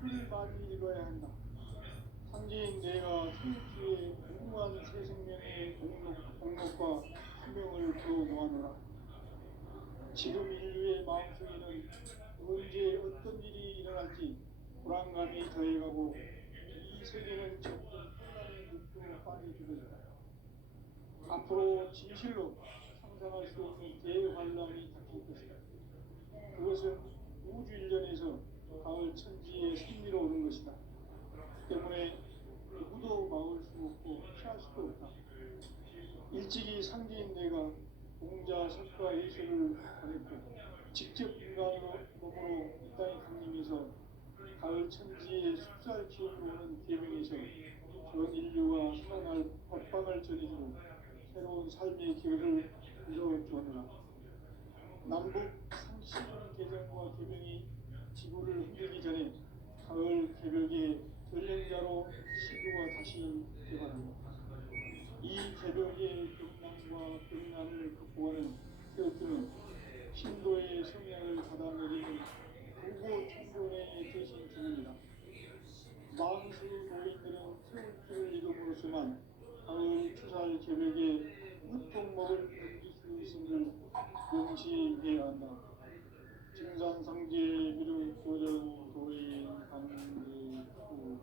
책들을 많이 읽어야 한다. 상제인 내가 태극기의 무궁한 새 생명의 공력과 수명을 불어모아노라. 지금 인류의 마음속에는 언제 어떤 일이 일어날지 불안감이 더해가고 이 세계는 점점 혼란의 늪으로 빠져들어간다. 앞으로 진실로 상상할 수 없는 대환란이 닥칠 것이다. 그것은 우주 일련에서 가을 천지의 승리로 오는 것이다. 때문에 누구도 막을 수 없고 피할 수도 없다. 일찍이 상제인 내가 공자 석가 예술을 보냈고 직접 인간으로 몸으로 이 땅에 강림해서 가을 천지의 숲살 기운으로 오는 계명에서 전 인류와 희망할 법방을 전해주고 새로운 삶의 기회를 이뤄주었노라. 남북 상시군 개정과 계명이 지구를 흔들기 전에 가을 개벽의 전령자로 시구가 다시 개발한다. 이 개벽의 경랑과 경난을 극복하는 태어뜨는 신도의 성향을 받아내리는 부고 청년의 대신 주문이다. 만수 노인들은 태울기를 이름으로서만 가을 추살 개벽의 무통목을 넘길 수 있음을 명시해야 한다. 증산상제 미륵 도전 도인 강제후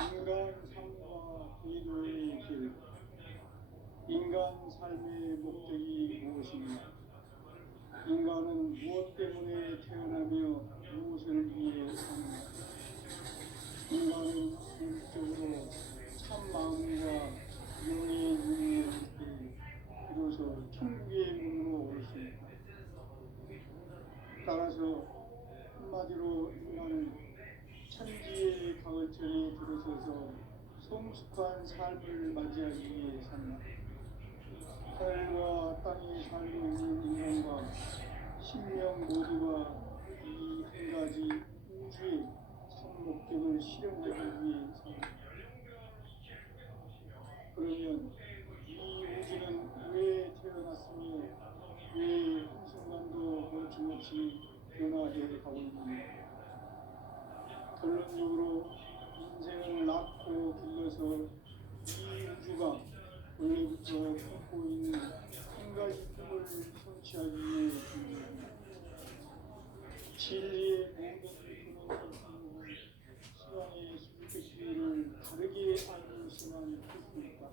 인간 삶과 기도의 길. 인간 삶의 목적이 무엇이냐? 인간은 무엇 때문에 태어나며 무엇을 위해 사느냐? 인간은 궁극적으로 참 마음과 영의 능력을 때 비로소 천국의 문으로 올 수 있다. 따라서 한마디로 인간은 천지의 가을철에 들어서서 성숙한 삶을 맞이하기 위해 산다. 하늘과 땅에 살고 있는 인간과 신명 모두가 이 한 가지 우주의 참 목적을 실현하기 위해 산다. 그러면 이 우주는 왜 태어났으며 왜 한순간도 멈춤없이 변화해 가고 있느냐? 결론적으로 인생을 낳고 길러서 이 우주가 원래부터 품고 있는 한 가지 꿈을 성취하기 위해 존재합니다. 진리의 모든 근원이 시간의 수수께끼를 다르게 알고서만 했습니까?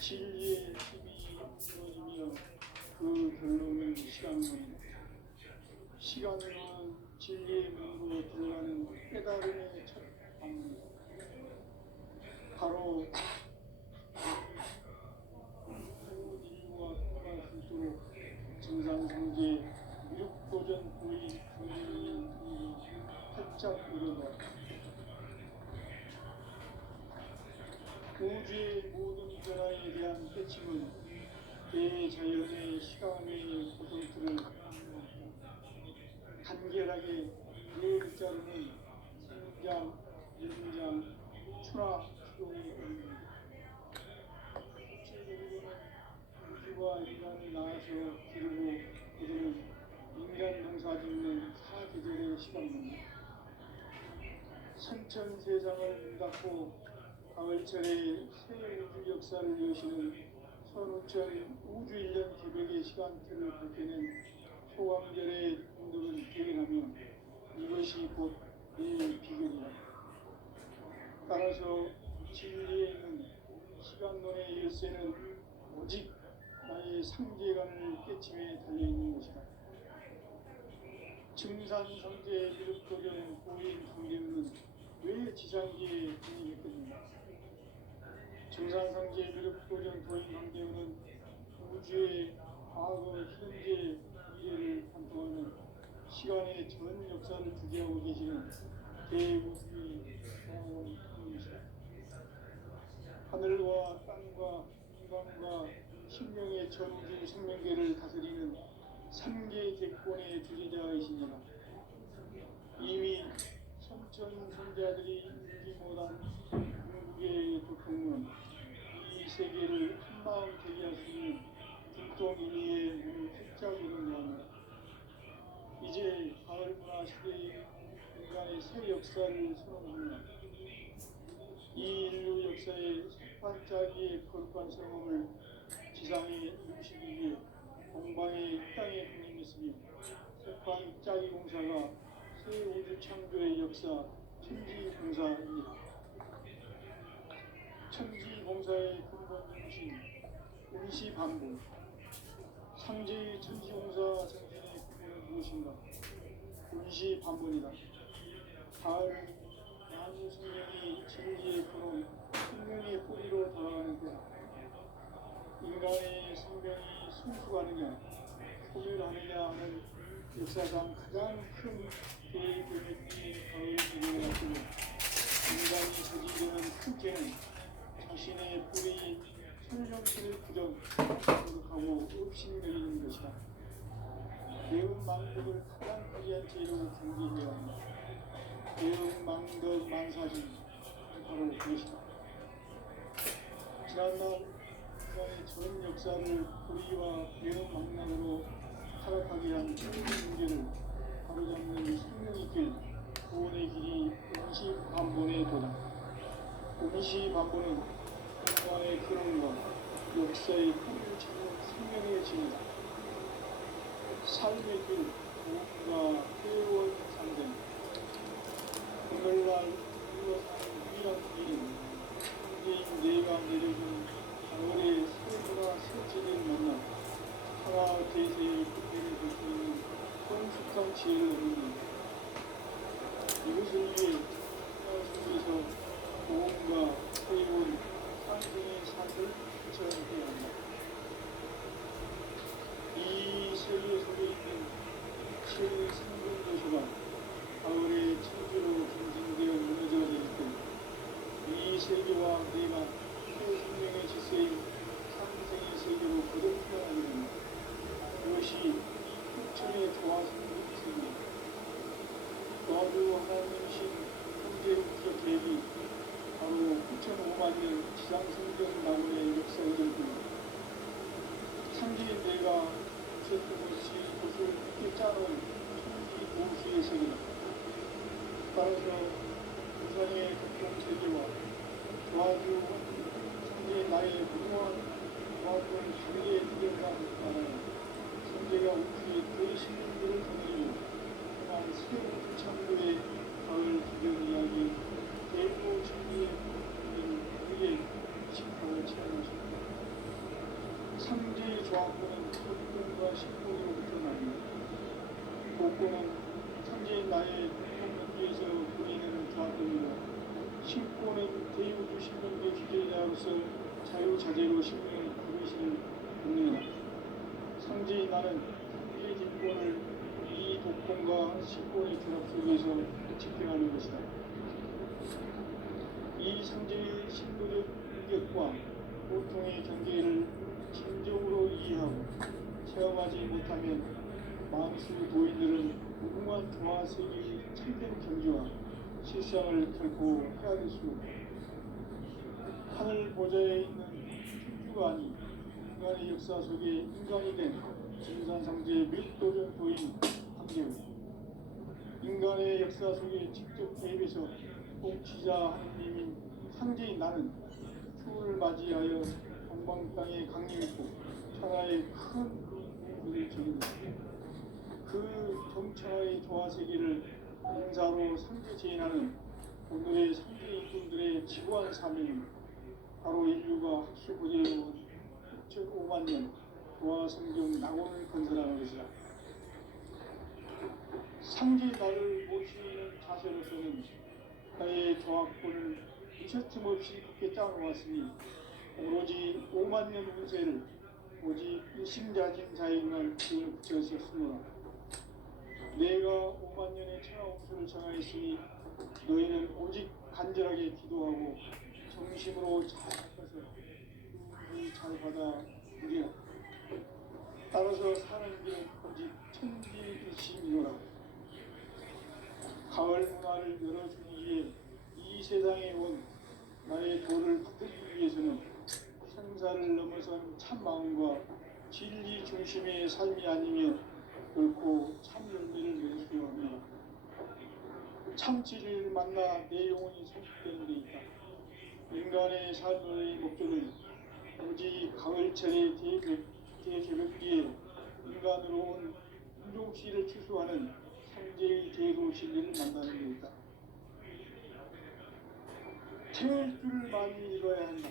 진리의 힘이 무너지며 그 결론은 시간론이다. 시간론은 진리의 문으로 들어가는 깨달음의 첫 방문이다. 바로 온 인류가 통할 수 있도록 증산상제 미륵도전 고인 강림의 등이 활짝 일어났다. 우주의 모든 변화에 대한 깨침은 대자연의 시간의 고성틀을 간결하게 네 글자로는 생장, 연장, 출하, 추동의 의미입니다. 구체적으로는 우주와 인간을 낳아서 기르고 이르는 인간 농사 짓는 사계절의 시간입니다. 선천 세상을 문 닫고 가을철에 새 우주 역사를 여시는 선우천 우주 1년 개벽의 시간틀을 밝히는 소강절의 공덕은 대견하며 이것이 곧 내 비결이다. 따라서 진리에 있는 시간론의 열쇠는 오직 나의 상제관을 깨침에 달려있는 것이다. 증산상제 미륵도전 고인 강림은 왜 지상계에 진입했겠는가? 증산상제 미륵도전 고인 강림은 우주의 과거, 현재, 미래를 관통하는 시간의 전 역사를 주재하고 계시는 대우주의 성원이시다. 하늘과 땅과 인간과 신명의 전우주 생명계를 다스리는 3개 객권의 주제자이시니라. 이미 선천 선자들이 읽지 못한 궁극의 도통문 세계를 한마음 되게 할 수 있는 불똥이니의 문을 활짝 열어놓습니다. 이제 가을 문화 시대의 인간의 새 역사를 선언합니다. 이 인류 역사의 반짝이의 거룩한 경험을 지상에 음식이기 위해 동방의 땅에 군림했으며 세판 짝이 공사가 새 우주 창조의 역사 천지공사입니다. 천지공사의 근본 중심 운시반복. 상제의 천지공사 정신의 근본은 무엇인가? 운시반복이다. 가을 만유 생명이 진리의 근원, 생명의 뿌리로 돌아가는 때 인간의 생명이 순수하느냐, 소멸하느냐 하는 역사상 가장 큰 대변이 가을 기도를 앞두고 인간이 저지르는 큰 죄는 자신의 뿌리인 천정신을 부정하고 업신여기는 것이다. 매운 망덕을 가장 귀한 재료로 경계해야 합니다. 매운 망덕 만사진 바로 그것이다. 지난날 인간의 전 역사를 불의와 매운 망락으로 타락하게 한 문제를 바로잡는 생명의 길, 구원의 길이 운시반본에 도다. 운시반본은 인간의 근원과 역사의 뿌리를 찾는 생명의 진이다. 삶의 길, 구원과 회원 상생. 오늘날 우리가 사는 유일한 길은 현재인 내가 내려준 가을의 새보라 새지를 만나 하나 대세의 그때를 볼 수 있는 성숙한 지혜를 얻는 이것을 위해 하나 속에서 보험과 회원, 상승의 삶을 실천해야 한다. 이 세계 속에 있는 실의 생존 요소가 가을의 천지로 경진되어 무너져 내릴 때 이 세계와 내가 새 생명의 질서인 상생의 세계로 거듭나게 됩니다. 그것이 흑천의 조화성의 세계입니다. 도와주 하나님이신 현재 우주적 계획이 바로 9,500만 년 지상성경 나무의 역사의 전부입니다. 창조인 내가 부처님없이 그것을 함께 짜놓은 천지 보수의 세계다. 따라서 우상의 극동 세계와 도와주 성제의 나의 무궁한 도와주는 다르게 구별한 나라는 성제가 우주의 그 신민들을 거느리고 또한 새 우주 창조의 가을 기경 이야기 대부 천지의 우리의 식탁을 체험하십니다. 상제의 조합부는 복권과 신복으로부터 나뉩니다. 복권은 천지의 나의 공동문제에서 보이는 조합입니다. 신권은 대우주 신명계 주제자로서 자유자재로 신명을 부르시는 분입니다. 상제의 나는 상제의 진권을 이 독권과 신권의 결합 속에서 집행하는 것이다. 이 상제의 신도적 인격과 보통의 경계를 진정으로 이해하고 체험하지 못하면 만수 도인들은 무궁한 조화 세계의 참된 경지와 실상을 결코 헤아릴 수 없다. 하늘 보좌에 있는 천주가 아닌 인간의 역사 속에 인간이 된 진산상제의 밀도전 도인 한계우 인간의 역사 속에 직접 개입해서 통치자 하느님인 상제인 나는 추운을 맞이하여 동방 땅에 강림했고 천하의 큰 무를 적입니다. 그 정천하의 조화세계를 인사로 상제 제인하는 오늘의 상제 인분들의 지구한 사명은 바로 인류가 학수고대해온 6,500만 년 조화성경 낙원을 건설하는 것이다. 상제 나를 모시는 자세로서는 나의 조합권을 부처틈 없이 굳게 짜놓았으니 오로지 5만 년 운세를 오직 일심자진 자에게만 힘을 붙였었으므로 내가 5만 년의 천하홍수를 정하였으니 너희는 오직 간절하게 기도하고 정심으로 잘 닦아서 잘 받아 누리라. 따라서 사는 길은 오직 천지일심이노라. 가을 문화를 열어주기 위해 이 세상에 온 나의 도를 받들기 위해서는 생사를 넘어선 참 마음과 진리 중심의 삶이 아니면 결코 참 열매를 맺을 수 없는 참치를 만나 내 영혼이 성숙되는 데 있다. 인간의 삶의 목적은 오직 가을철의 대개벽기에 인간으로 온 인종씨를 추수하는 상제의 대도 진리를 만나는 데 있다. 태울 줄을 많이 읽어야 한다.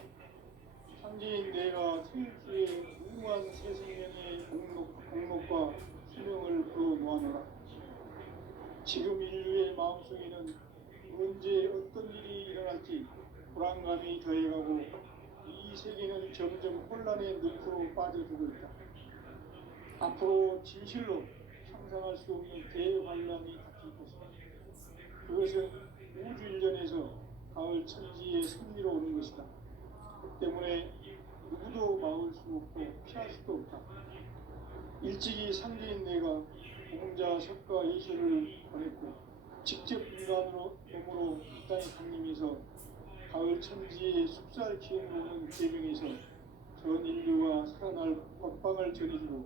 상제인 내가 태울 줄에 무한 새 생명의 공록과 수명을 불어놓아노라. 지금 인류의 마음속에는 언제 어떤 일이 일어날지 불안감이 더해가고 이 세계는 점점 혼란의 늪으로 빠져들고 있다. 앞으로 진실로 상상할 수 없는 대환란이 닥칠 것이다. 그것은 우주 일련에서 가을 천지의 승리로 오는 것이다. 그 때문에 누구도 막을 수 없고 피할 수도 없다. 일찍이 상제인 내가 공자 석가 예수를 보냈고 직접 인간으로 몸으로 이 땅에 강림해서 가을 천지의 숲살 기운으로 오는 계명에서 전 인류가 살아날 법방을 전해주고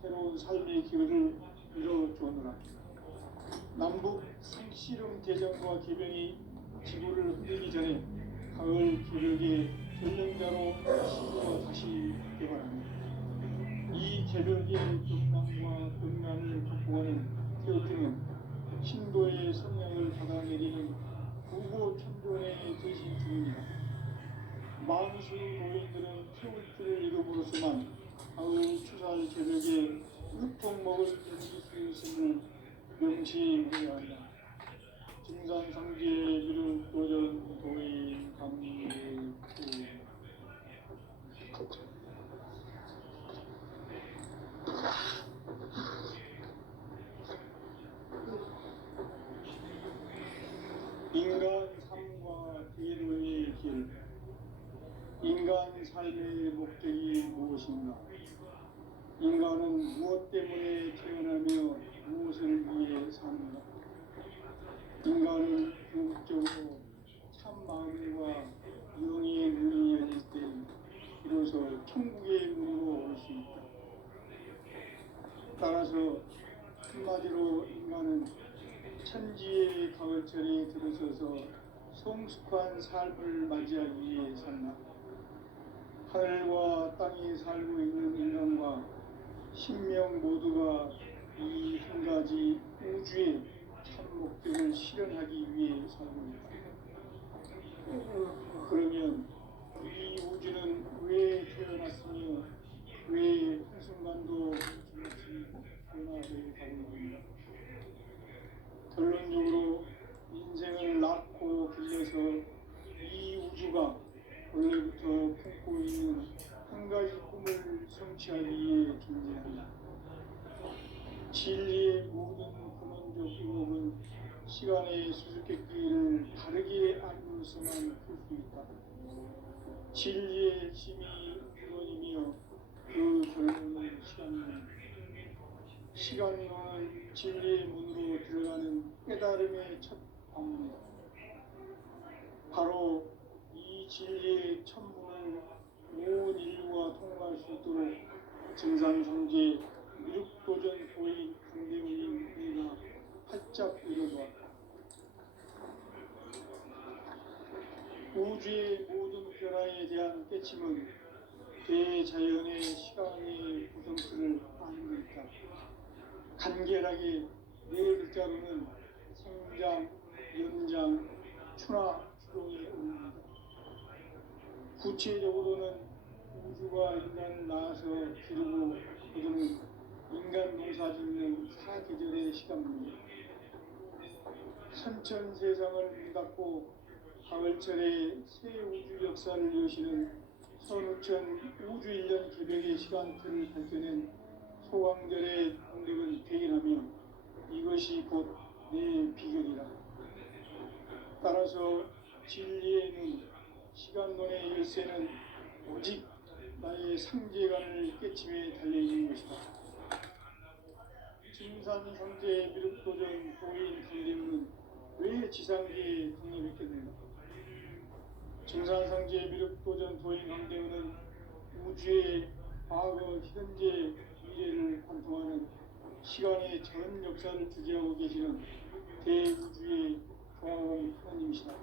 새로운 삶의 기회를 이뤄주었노라. 남북 상씨름 대전과 개변이 지구를 흔들기 전에 가을 개벽의 전령자로 시부가 다시 개발합니다. 이 개벽의 음란과 음란을 극복하는 태우트는 신도의 성향을 받아내리는 구보 천존의 대신 중입니다. 만수 도인들은 태울 줄을 이름으로서만 가을 추살 개벽에 흙통먹을 견딜 수 있음을 명시해야 한다. 증산상제 미륵 도전 도인 강례 인간 삶과 대로의 길. 인간 삶의 목적이 무엇인가? 인간은 무엇 때문에 태어나며 무엇을 위해 사는가? 인간은 궁극적으로 참 마음과 영의 문이 열릴 때 비로소 천국의 문으로 올 수 있다. 따라서 한마디로 인간은 천지의 가을철에 들어서서 성숙한 삶을 맞이하기 위해 산다. 하늘과 땅에 살고 있는 인간과 신명 모두가 이 한 가지 우주의 참 목적을 실현하기 위해 살고 있다. 그러면 이 우주는 왜 태어났으며 왜 한순간도 멈춤없이 변화되어 가는 것인가? 결론적으로 인생을 낳고 길러서 이 우주가 원래부터 품고 있는 한 가지 꿈을 성취하기 위해 존재한다. 진리의 모든 근원적 유혹은 시간의 수수께끼를 다르게 알고서만 풀 수 있다. 진리의 핵심이 근원이며 그 결론은 시간론이다. 시간론은 진리의 문으로 들어가는 깨달음의 첫 방문이다. 바로 이 진리의 첫 문을 온 인류가 통과할 수 있도록 증산성제 미륵도전 도인 강대우인 우리가 활짝 열어놓았다. 우주의 모든 변화에 대한 깨침은 대자연의 시간의 구성틀을 아는 데 있다. 간결하게 네 글자로는 생장, 연장, 추나, 추동의 의미입니다. 구체적으로는 우주가 인간을 낳아서 기르고 거두는 인간 농사 짓는 사계절의 시간입니다. 선천 세상을 문닫고 가을철에 새 우주 역사를 여시는 선우천 우주 1년 개벽의 시간틀을 밝혀낸 소강절의 공력은 대인하며 이것이 곧 내 비결이다. 따라서 진리의 눈, 시간론의 열쇠는 오직 나의 상제관을 깨침에 달려있는 것이다. 증산상제 미륵도전 도인 강대우는 왜 지상계에 강림했겠는가? 증산상제 미륵도전 도인 강대우는 우주의 과거, 현재, 미래를 관통하는 시간의 전 역사를 주재하고 계시는 대우주의 조화원 하나님이시다.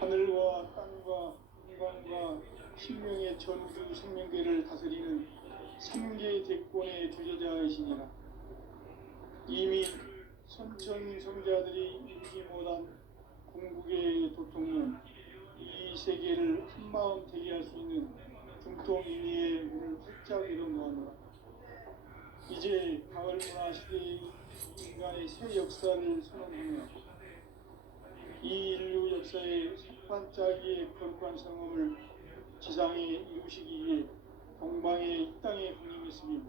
하늘과 땅과 인간과 sinh 명의 전우주 생명계를 다스리는 삼계 대권의 주재자이시니라. 이미 선천성자들이 이루지 못한 궁극의 도통은 이 세계를 한마음 되게 할 수 있는 중통인의의 문을 활짝 열어놓았노라. 이제 가을 문화 시대의 인간의 새 역사를 선언하며 이 인류 역사의 석반짜기의 거룩한 성험을 지상에 이루시기 위해 동방의 이 땅에 군림했으며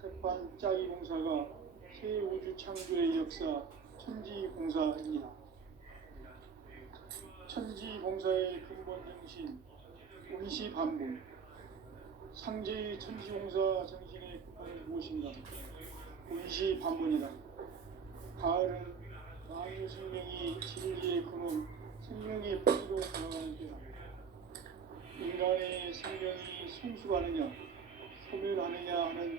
석반짜기 공사가 새 우주 창조의 역사 천지공사입니다. 천지공사의 근본 정신 운시반본. 상제의 천지공사 정신의 근본이 무엇인가? 운시반본이다. 가을은 만유 생명이 진리의 근원, 생명의 뿌리로 돌아가는 때다. 인간의 생명이 성숙하느냐, 소멸하느냐 하는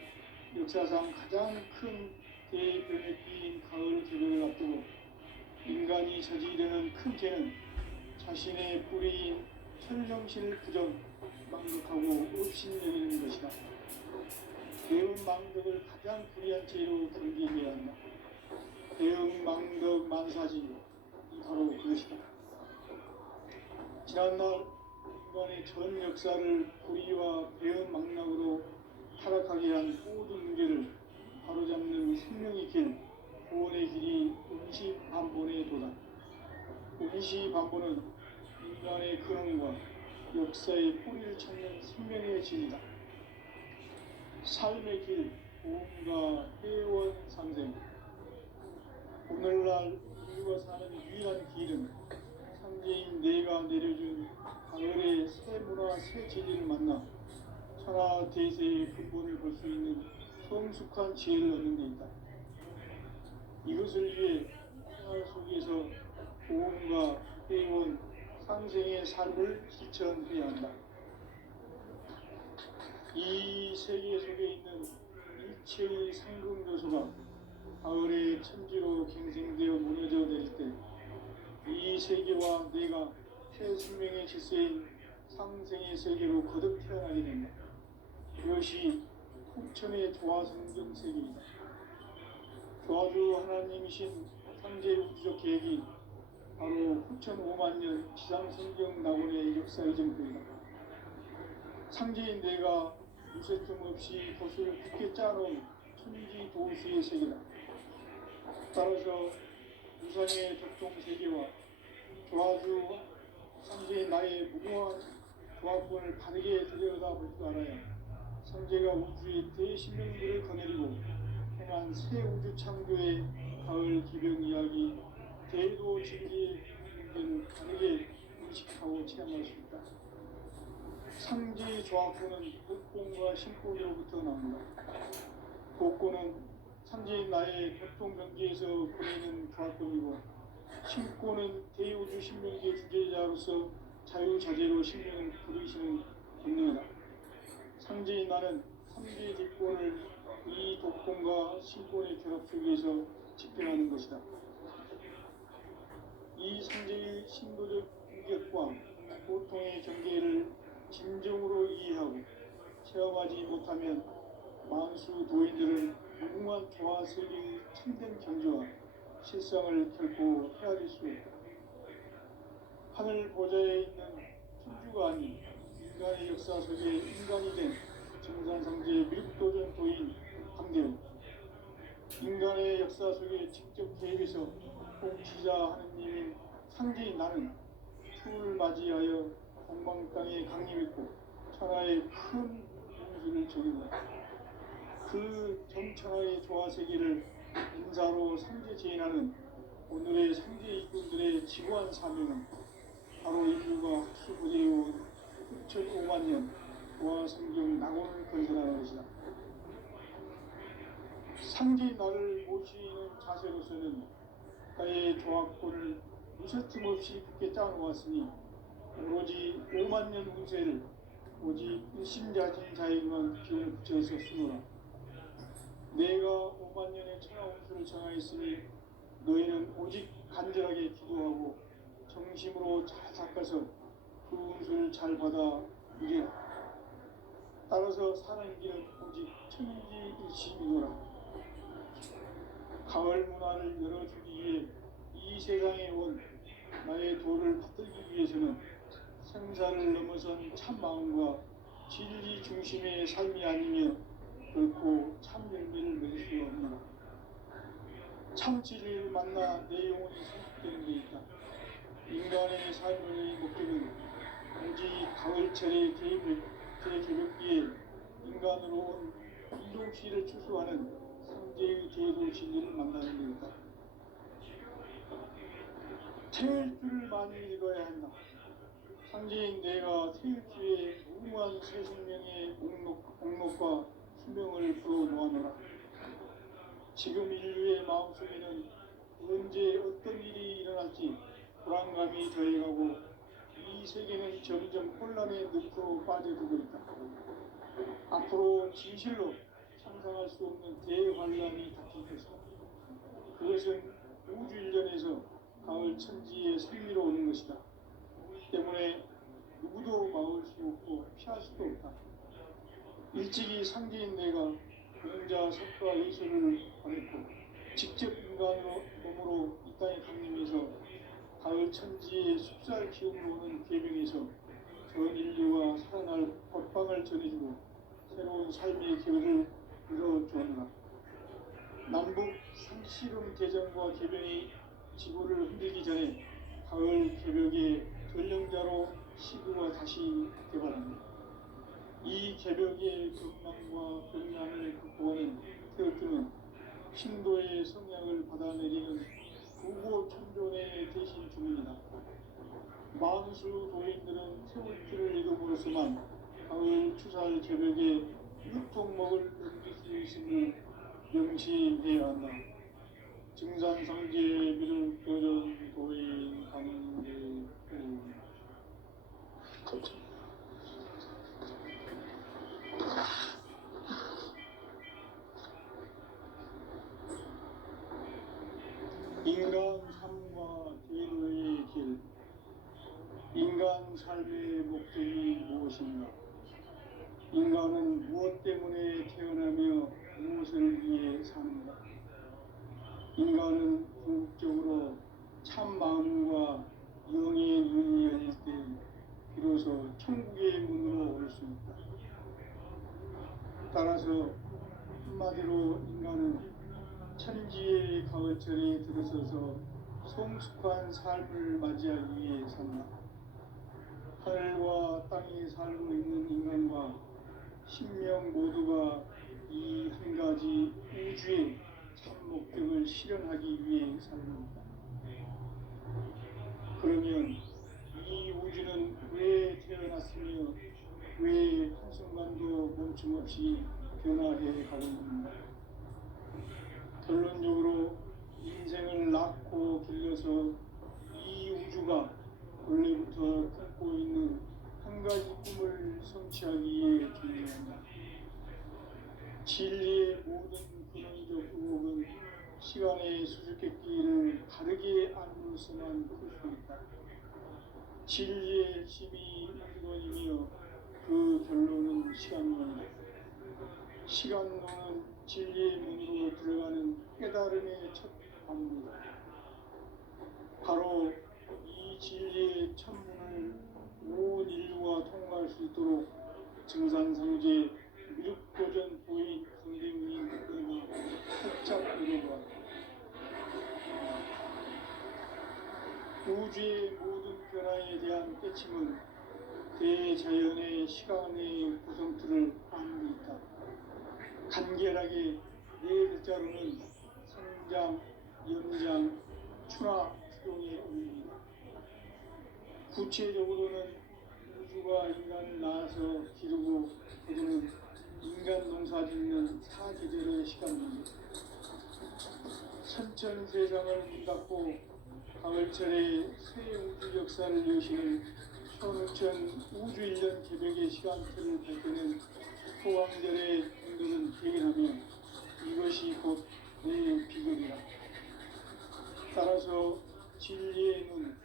역사상 가장 큰 대변의 기인 가을 개벽을 앞두고 인간이 저지르는 큰 죄는 자신의 뿌리인 천정신을 부정, 망덕하고 업신여기는 것이다. 대응 망덕을 가장 불의한 죄로 경계해야 한다. 대응 망덕 만사지 바로 그것이다. 지난날 인간의 전 역사를 불의와 대응 망락으로 타락하게 한 모든 문제를 바로잡는 생명의 길, 구원의 길이 운시반본의 도다. 운시반본은 인간의 근원과 역사의 뿌리를 찾는 생명의 진이다. 삶의 길, 보험과 회원 상생. 오늘날 인류가 사는 유일한 길은 상제인 내가 내려준 가을의 새 문화, 새 진리를 만나 천하 대세의 근본을 볼 수 있는 성숙한 지혜를 얻는 데 있다. 이것을 위해 생활 속에서 보험과 회원, 상생의 삶을 실천해야 한다. 이 세계 속에 있는 일체의 상금 요소가 가을의 천지로 갱생되어 무너져 내릴 때 이 세계와 내가 새 생명의 질서인 상생의 세계로 거듭 태어나게 된다. 그것이 풍천의 조화성경 세계이다. 조화주 하나님이신 상제 우주적 계획이 바로 9,500,000년 지상성경 낙원의 역사의 전부이다. 상제인 내가 무쇠틈 없이 돛을 굳게 짜놓은 천지 도수의 세계다. 따라서 우상의 적종 세계와 조화주 상제인 나의 무궁한 조화권을 바르게 들여다볼 줄 알아야 상제가 우주의 대신명들을 거느리고 행한 새 우주 창조의 가을 기병 이야기, 대도 진리의 문제를 바르게 인식하고 체험할 수 있다. 상제의 조화권은 복권과 신권으로부터 나온다. 복권은 상제인 나의 고통 경계에서 보내는 조화권이고, 신권은 대우주 신명계 주제자로서 자유자재로 신명을 부르시는 권능이다. 상제인 나는 3대 뒷권을 이 독권과 신권의 결합 속에서 집행하는 것이다. 이 상제의 신도적 인격과 고통의 경계를 진정으로 이해하고 체험하지 못하면 만수 도인들은 무궁한 조화 세계의 참된 경지와 실상을 결코 헤아릴 수 없다. 하늘 보좌에 있는 천주가 아닌 인간의 역사 속에 인간이 된 정산상제의 밀도전 도인 강대우, 인간의 역사 속에 직접 개입해서 공치자 하느님인 상제인 나는 추을 맞이하여 동방 땅에 강림했고 천하의 큰 용수를 적이고 그 정천하의 조화 세계를 인사로 상제 제인하는 오늘의 상제 일꾼들의 지구한 사명은 바로 인류가 학수고대해온 9,500,000년 조화 성경 낙원을 건설하는 것이다. 상제 나를 모시는 자세로서는 나의 조화권을 무쇠틈 없이 굳게 짜놓았으니 오로지 50,000년 운세를 오직 일심자진 자에게만 기운을 붙여서 쓰노라. 내가 5만 년의 천하 운수를 정하였으니 너희는 오직 간절하게 기도하고 정심으로 잘 닦아서 그 운수를 잘 받아 이겨라. 따라서 사는 길은 오직 천지일심이노라. 가을 문화를 열어주기 위해 이 세상에 온 나의 도를 받들기 위해서는 생사를 넘어선 참 마음과 진리 중심의 삶이 아니면 결코 참 열매를 맺을 수 없노라. 참 진리를 만나 내 영혼이 성숙되는 데 있다. 인간의 삶의 목적은 오직 가을철의 대개벽기에 인간으로 온 인종시를 추수하는 상제의 제도 진리를 만나는 데 있다. 태일주를 많이 읽어야 한다. 상제인 내가 태일주의 무궁한 새 생명의 목록과 수명을 풀어놓아노라. 지금 인류의 마음속에는 언제 어떤 일이 일어날지 불안감이 더해가고 이 세계는 점점 혼란의 늪으로 빠져들고 있다. 앞으로 진실로 상상할 수 없는 대환란이 닥칠 것이다. 그것은 우주 일련에서 가을 천지의 승리로 오는 것이다. 때문에 누구도 막을 수 없고 피할 수도 없다. 일찍이 상제인 내가 공자 석가 예술을 보냈고 직접 인간으로 몸으로 이 땅에 강림해서 가을 천지의 숲살 기운으로 오는 계명에서 전 인류와 살아날 법방을 전해주고 새로운 삶의 기회를 이뤄주었노라. 남북 상씨름 대전과 개병이 지구를 흔들기 전에 가을 개벽의 전령자로 시구가 다시 개발합니다. 이 개벽의 경망과 병량을 극복하는 태어트는 신도의 성향을 받아내리는 구고천존의 대신 주문이다. 만수 도인들은 태울주를 읽음으로써만 가을 추살 개벽의 육통목을 넘길 수 있음을 명시해야 한다. 증산상제 미륵도전 도인 강대구 인간 삶과 제도의 길. 인간 삶의 목적이 무엇인가? 인간은 무엇 때문에 태어나며 무엇을 위해 사는가? 인간은 궁극적으로 참 마음과 영의 눈이 열릴 때 비로소 천국의 문으로 올 수 있다. 따라서 한마디로 인간은 천지의 가을철에 들어서서 성숙한 삶을 맞이하기 위해 산다. 하늘과 땅에 살고 있는 인간과 신명 모두가 이 한 가지 우주의 참 목적을 실현하기 위해 삽니다. 그러면 이 우주는 왜 태어났으며 왜 한순간도 멈춤없이 변화해 가고 있는가? 결론적으로 인생을 낳고 길러서 이 우주가 원래부터 갖고 있는 한 가지 꿈을 성취하기 위해 존재한다. 진리의 모든 근원적 의혹은 시간의 수수께끼를 다르게 알므로서만 풀 수 있다. 진리의 핵심이 우주론이며 그 결론은 시간론이다. 시간론은 진리의 문으로 들어가는 깨달음의 첫 방문이다. 바로 이 진리의 천문을 온 인류가 통과할 수 있도록 증산상제 미륵도전 부인 강대문인 너희가 살짝 이뤄봐. 우주의 모든 변화에 대한 깨침은 대자연의 시간의 구성틀을 아는 데 있다. 간결하게 네 글자로는 성장, 연장, 추나, 추동의 의미입니다. 구체적으로는 우주가 인간을 낳아서 기르고 거두는 인간 농사 짓는 사계절의 시간입니다. 천천 세상을 문 닫고 가을철에 새 우주 역사를 여시는 서울천 우주일년 개벽의 시간표를 밝혀낸 소왕절의 분들은 대견하며 이것이 곧 내 비결이라. 따라서 진리의 눈,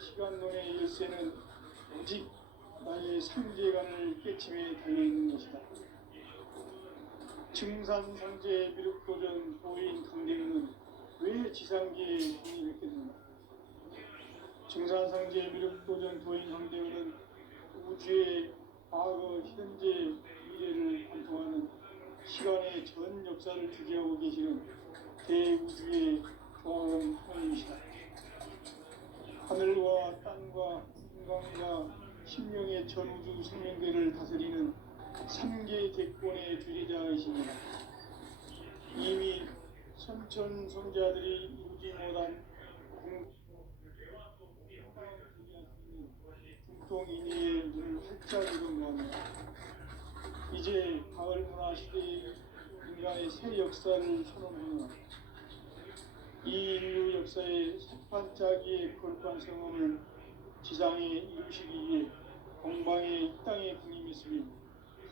시간론의 열쇠는 오직 나의 상제관을 깨침에 달려있는 것이다. 증산상제 미륵도전 도인 강대우는 왜 지상계에 공인했겠는가? 증산상제 미륵도전 도인 강대우는 우주의 과거, 현재, 미래를 관통하는 시간의 전 역사를 주재하고 계시는 대우주의 조화원 하나님이시다. 하늘과 땅과 인간과 신명의 전우주 생명들을 다스리는 3계 객권의 주제자이십니다. 이미 선천성자들이 이루지 못한 중통인의의 눈을 활짝 열은 겁니다. 이제 가을 문화 시대의 인간의 새 역사를 선언하노라. 이 인류 역사의 새판짜기의 거룩한 성험을 지상에 이루시기 위해 동방의 이 땅에 군림했으며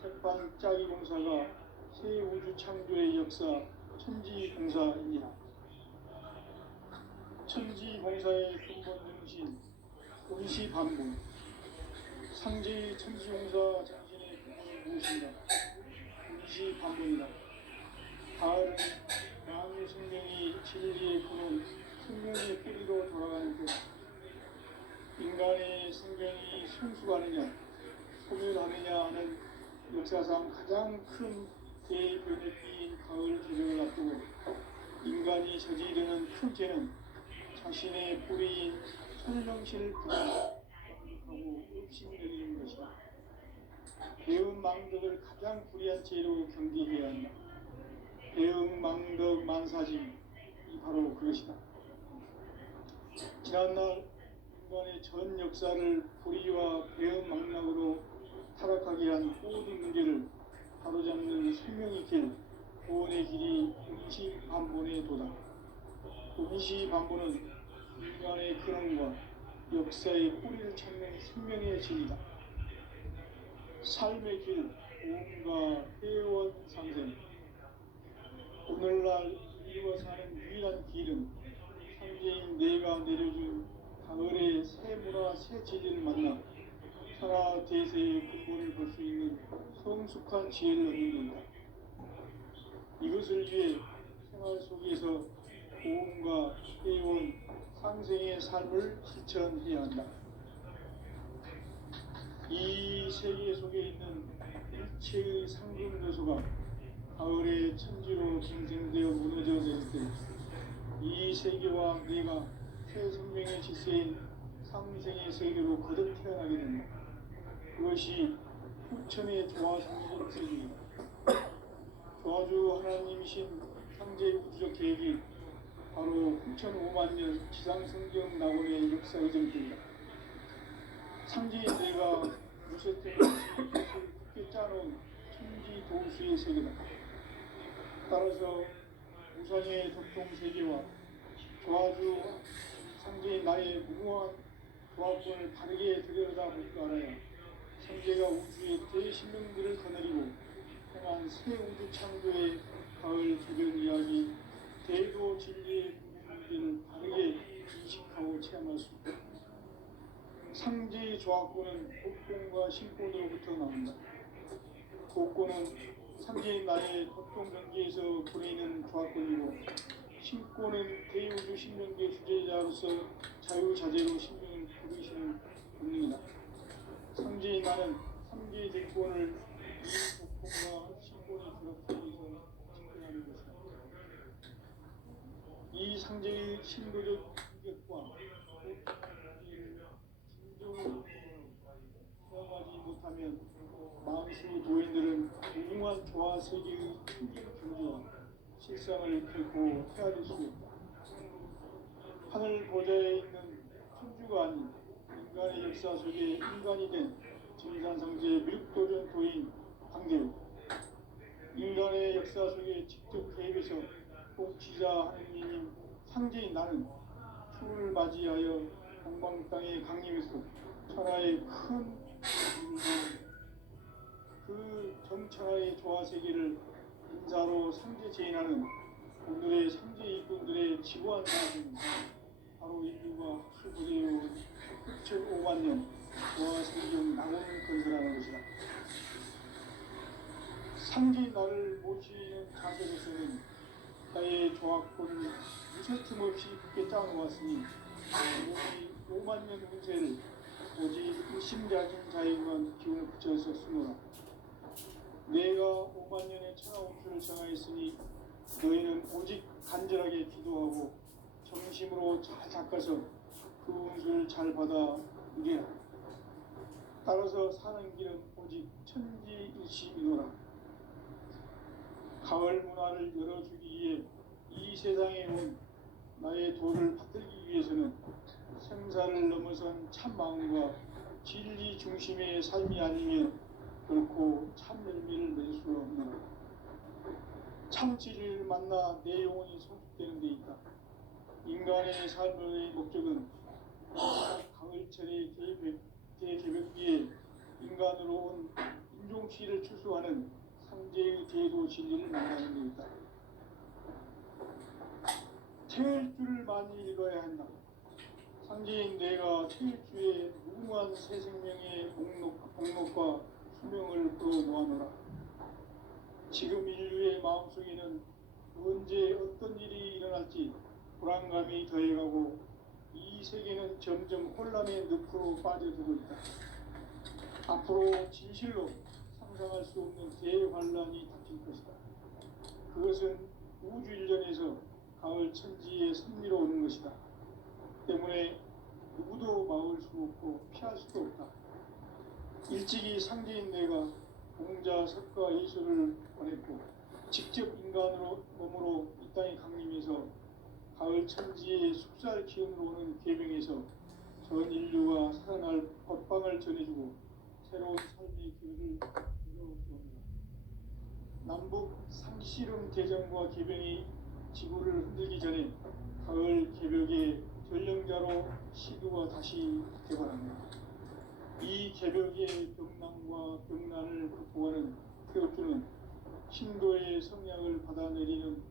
새판짜기 공사가 새 우주 창조의 역사 천지공사입니다. 천지공사의 근본 정신 운시반본, 상제의 천지공사 정신의 근본은 무엇인가? 운시반본이다. 가을은 만유 생명이 진리의 근원, 생명의 뿌리로 돌아가는 것. 인간의 생명이 성숙하느냐, 소멸하느냐 하는 역사상 가장 큰 대변의 끼인 가을 개벽을 앞두고 인간이 저지르는 큰 죄는 자신의 뿌리인 설명실을 부정하고 읍심내리는 것이다. 배은망덕을 가장 불의한 죄로 경계해야 한다. 배은망덕 만사짐이 바로 그것이다. 지난날 인간의 전 역사를 불의와 배은망락으로 타락하게 한 모든 문제를 바로잡는 생명의 길, 구원의 길이 운시반본에 도다. 운시반본은 인간의 근원과 역사의 뿌리를 찾는 생명의 진리다. 삶의 길, 오음과 회원상생. 오늘날 인류가 사는 유일한 길은 상제인 내가 내려준 가을의 새 문화, 새 진리를 만나 천하 대세의 근본을 볼 수 있는 성숙한 지혜를 얻는 것이다. 이것을 위해 생활 속에서 고음과 회원, 상생의 삶을 실천해야 한다. 이 세계 속에 있는 일체의 상금 요소가 가을의 천지로 갱생되어 무너져 내릴 때 이 세계와 내가 새 생명의 질서인 상생의 세계로 거듭 태어나게 된다. 그것이 후천의 조화상생 세계이다. 조화주 하나님이신 상제 우주적 계획이 바로 후천 5만 년 지상성경 낙원의 역사 의정입니다. 상제의 내가 무쇠등을 굳게 짜놓은 천지 도수의 세계다. 따라서 우상의 덕통세계와 조화주 상제의 나의 무모한 조합권을 바르게 들여다볼 줄 알아야 상제가 우주의 대신명들을 거느리고 행한 새 우주 창조의 가을 개변 이야기, 대도 진리의 문제를 바르게 인식하고 체험할 수 있다. 상제의 조합권은 복권과 신권으로부터 나온다. 복권은 상제의 나의 고통경계에서 보내는 조합권이고, 신권은 대우주 신명계 주제자로서 자유자재로 신명을 부르시는 본능이다. 상제의 나는 상제의 대권을 이 복권과 신권의 결합점에서 접근하는 것이다. 이 상제의 신도적 인격과 진정을 수행하지 못하면 만수 도인들은 무궁한 조화 세계의 충진 경주와 실상을 결코 헤아릴 수 없다. 하늘 보좌에 있는 천주가 아닌 인간의 역사 속에 인간이 된 증산상제 미륵도전 도인 강대우. 인간의 역사 속에 직접 개입해서 통치자 하느님인 상제인 나는 추를 맞이하여 동방 땅에 강림해서 천하의 큰 그 정천하의 조화세계를 인자로 상제 제인하는 오늘의 상제 일꾼들의 지구한 사람은 바로 인류가 학술부대해온 6,5만 년 조화생경 낙원을 건설하는 것이다. 상제인 나를 모시는 자세로서는 나의 조합권을 무쇠틈 없이 굳게 짜놓았으니 오직 5만 년 운세를 오직 의심자진 자에게만 기운을 붙여서 쓰노라. 내가 5만 년의 천하운수를 정하였으니 너희는 오직 간절하게 기도하고 정심으로 잘 닦아서 그 운수를 잘 받아 누리라. 따라서 사는 길은 오직 천지일심이노라. 가을 문화를 열어주기 위해 이 세상에 온 나의 도를 받들기 위해서는 생사를 넘어선 참 마음과 진리 중심의 삶이 아니면 결코 참 열매를 맺을 수가 없노라. 참 진리를 만나 내 영혼이 성숙되는 데 있다. 인간의 삶의 목적은 가을철의 대개벽기에 인간으로 온 인종시를 추수하는 상제의 대도 진리를 만나는 데 있다. 태일주를 많이 읽어야 한다. 상제인 내가 태일주의 무궁한 새 생명의 목록과 수명을 풀어 놓아노라. 지금 인류의 마음속에는 언제 어떤 일이 일어날지 불안감이 더해가고 이 세계는 점점 혼란의 늪으로 빠져들고 있다. 앞으로 진실로 상상할 수 없는 대환란이 닥칠 것이다. 그것은 우주 일전에서 가을 천지에 선미로 오는 것이다. 때문에 누구도 막을 수 없고 피할 수도 없다. 일찍이 상제인 내가 공자, 석가, 예수를 보냈고 직접 인간으로 몸으로 이 땅에 강림해서 가을 천지의 숙살 기운으로 오는 계명에서 전 인류가 살아날 법방을 전해주고 새로운 삶의 길을 열어주옵니다. 남북 상씨름 대전과 개병이 지구를 흔들기 전에 가을 개벽의 전령자로 시두가 다시 개발합니다. 이 개벽의 병난과 병난을 극복하는 태엽주는 신도의 성약을 받아내리는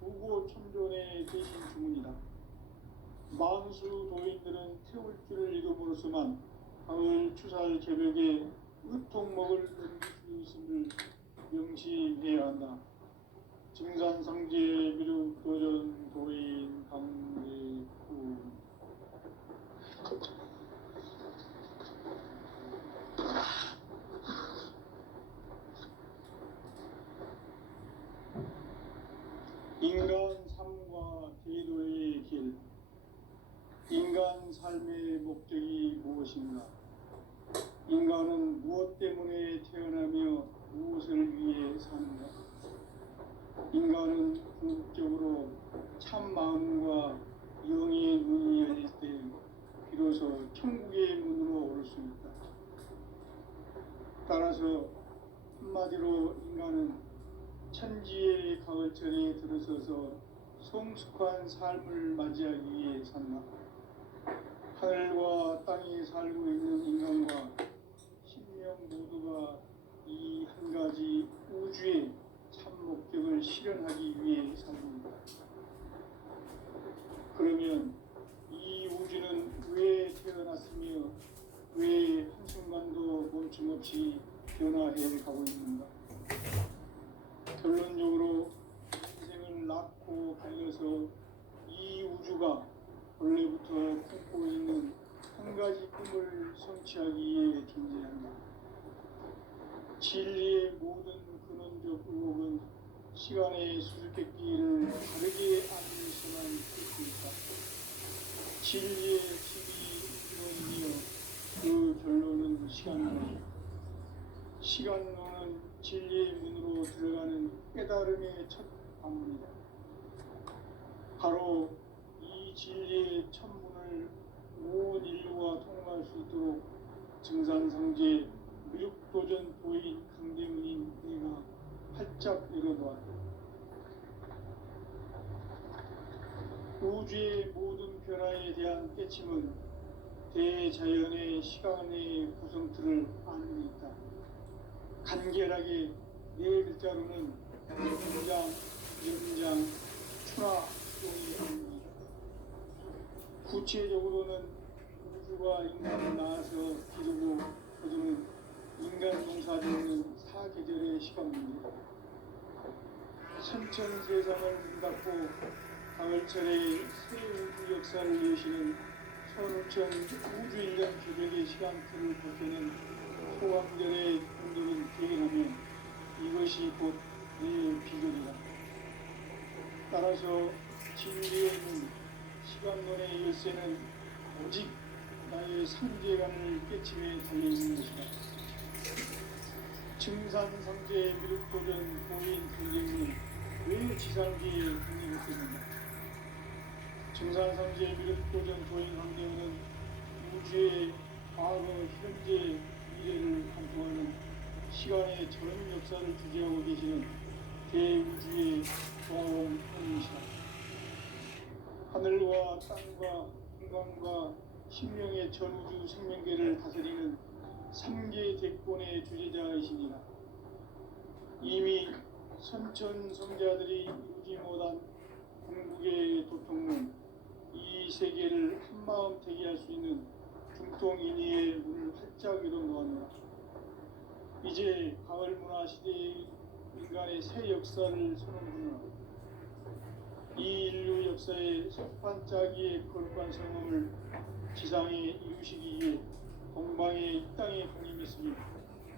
부고천존의 대신 주문이다. 만수 도인들은 태울주를 읽음으로써만 가을 추살 개벽에 의통목을 넘길 수 있음을 명시해야 한다. 증산상제 미륵도전 도인 강대구 인간 삶과 제도의 길. 인간 삶의 목적이 무엇인가? 인간은 무엇 때문에 태어나며 무엇을 위해 사는가? 인간은 궁극적으로 참 마음과 영의 문이 열릴 때 비로소 천국의 문으로 오를 수 있다. 따라서 한마디로 인간은 천지의 가을철에 들어서서 성숙한 삶을 맞이하기 위해 산다. 하늘과 땅에 살고 있는 인간과 신명 모두가 이 한 가지 우주의 참 목적을 실현하기 위해 살고 있다. 그러면 이 우주는 왜 태어났으며 왜 한순간도 멈춤없이 변화해 가고 있는가? 결론적으로 인생을 낳고 길러서 이 우주가 원래부터 품고 있는 한 가지 꿈을 성취하기 위해 존재한다. 진리의 모든 근원적 의혹은 시간의 수수께끼를 다르게 알면서만 풀 수 있다. 진리의 집이 이론이며 그 결론은 시간론이다. 시간론은 진리의 문으로 들어가는 깨달음의 첫 관문이다. 바로 이 진리의 첫 문을 온 인류가 통과할 수 있도록 증산상제 미륵도전 도인 강대문인 내가 활짝 열어놓았다. 우주의 모든 변화에 대한 깨침은 대자연의 시간의 구성틀을 아는 데 있다. 간결하게 네 글자로는 연장, 연장, 추나, 추동이 아닙니다. 구체적으로는 우주가 인간을 낳아서 기르고 거두는 인간 농사짓는 사계절의 시간입니다. 천천 세상을 문닫고 가을철의 새 우주 역사를 여시는 천우천 우주인간 개벽의 시간틀을 벗겨낸 소강전의 운동을 기획하며 이것이 곧 내 비전이다. 따라서 진리에 있는 시간론의 열쇠는 오직 나의 상제관을 깨침에 달려있는 것이다. 증산상제 미륵도전 고인 경쟁은 왜 지상기에 등장했습니까? 증산상제 미륵도전 고인 경쟁은 우주의 과거, 현재, 미래를 관통하는 시간의 전 역사를 주재하고 계시는 대우주의 종합원이시다. 하늘과 땅과 인간과 신명의 전우주 생명계를 다스리는 3계 대권의 주제자이십니다. 이미 선천성자들이 이루지 못한 궁극의 도통론, 이 세계를 한마음 대기할 수 있는 중통인의의 문을 활짝 열어놓았노라. 이제 가을 문화 시대의 인간의 새 역사를 선언하노라. 이 인류 역사의 첫 반짝이의 거룩한 성음을 지상에 이루시기 위해 동방의 이 땅에 공임했으니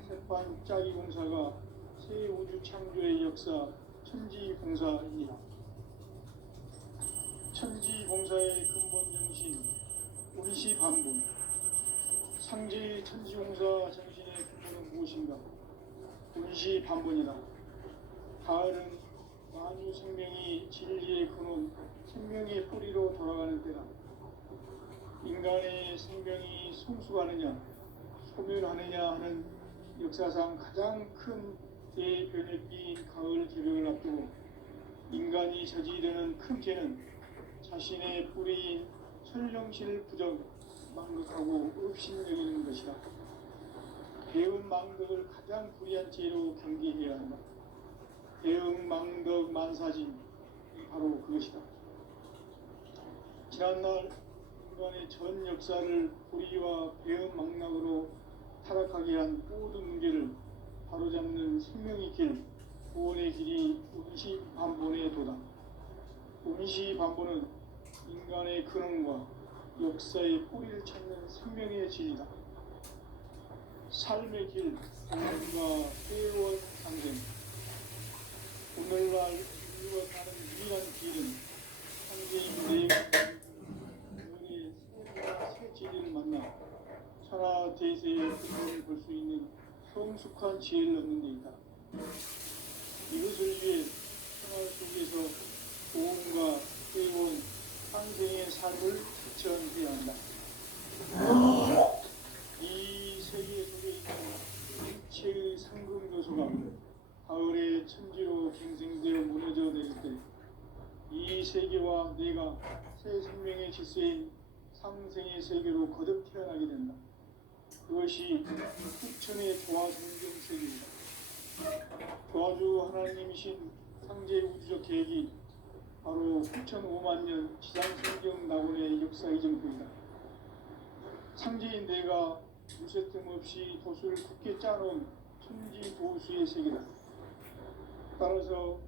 새반짝이 공사가 새 우주 창조의 역사 천지봉사입니다. 천지봉사의 근본 정신 운시반분. 상제의 천지봉사 정신의 근본은 무엇인가? 운시반분이다. 가을은 만유 생명이 진리의 근원, 생명의 뿌리로 돌아가는 때다. 인간의 생명이 성숙하느냐, 소멸하느냐 하는 역사상 가장 큰 대변혁기인 가을 개벽을 앞두고 인간이 저지르는 큰 죄는 자신의 뿌리인 천령신을 부정, 망극하고 업신여기는 것이다. 배운 망덕을 가장 불의한 죄로 경계해야 한다. 배응 망덕 만사진, 바로 그것이다. 지난날 인간의 전 역사를 불의와 배응 망락으로 타락하게 한 모든 문제를 바로잡는 생명의 길, 구원의 길이 운시반본의 도다. 운시반본은 인간의 근원과 역사의 뿌리를 찾는 생명의 진리다. 삶의 길, 구원과 회원 상생. 오늘날 인류가 가는 유일한 길은 상제인 내의 새 진리를 만나 천하 대세의 근본을 볼 수 있는 성숙한 지혜를 얻는 데 있다. 이것을 위해 생활 속에서 보험과 회원, 상생의 삶을 실천해야 한다. 이 세계 속에 있는 일체의 상금 요소가 가을의 천지로 갱생되어 무너져 내릴 때 이 세계와 내가 새 생명의 질서인 상생의 세계로 거듭 태어나게 된다. 그것이 후천의 조화성경 세계이다. 조화주 하나님이신 상제 우주적 계획이 바로 후천 5만 년 지상성경 낙원의 역사 이정표이다. 상제인 내가 무쇠 틈 없이 도수를 굳게 짜놓은 천지 도수의 세계다. 따라서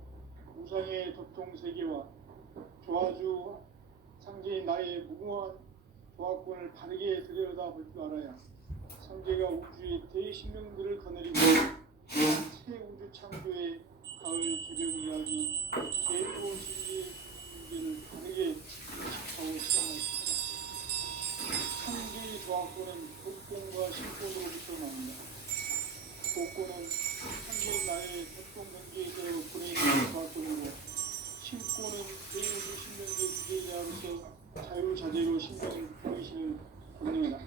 우상의 도통 세계와 조화주 상제인 나의 무궁한 조화권을 바르게 들여다볼 줄 알아야 상제가 우주의 대신명들을 거느리고 새 우주 창조의 가을 개벽 이야기, 제도 진리의 문제를 바르게 인식하고 실행할 수 있다. 상제의 조화권은 복권과 신권으로부터 나온다. 복권은 상제인 나의 도통 경계에서 보내는 조화권으로, 신권은 대우주 신명계 주제자로서 자유자재로 신명을 보이시는 권능이다.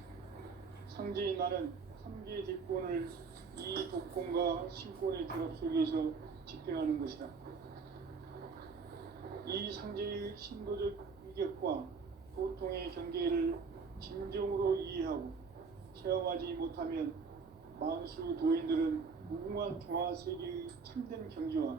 상제인 나는 3개 뒷권을 이 독권과 신권의 결합 속에서 집행하는 것이다. 이 상제의 신도적 위격과 고통의 경계를 진정으로 이해하고 체험하지 못하면 만수 도인들은 무궁한 종화 세계의 참된 경지와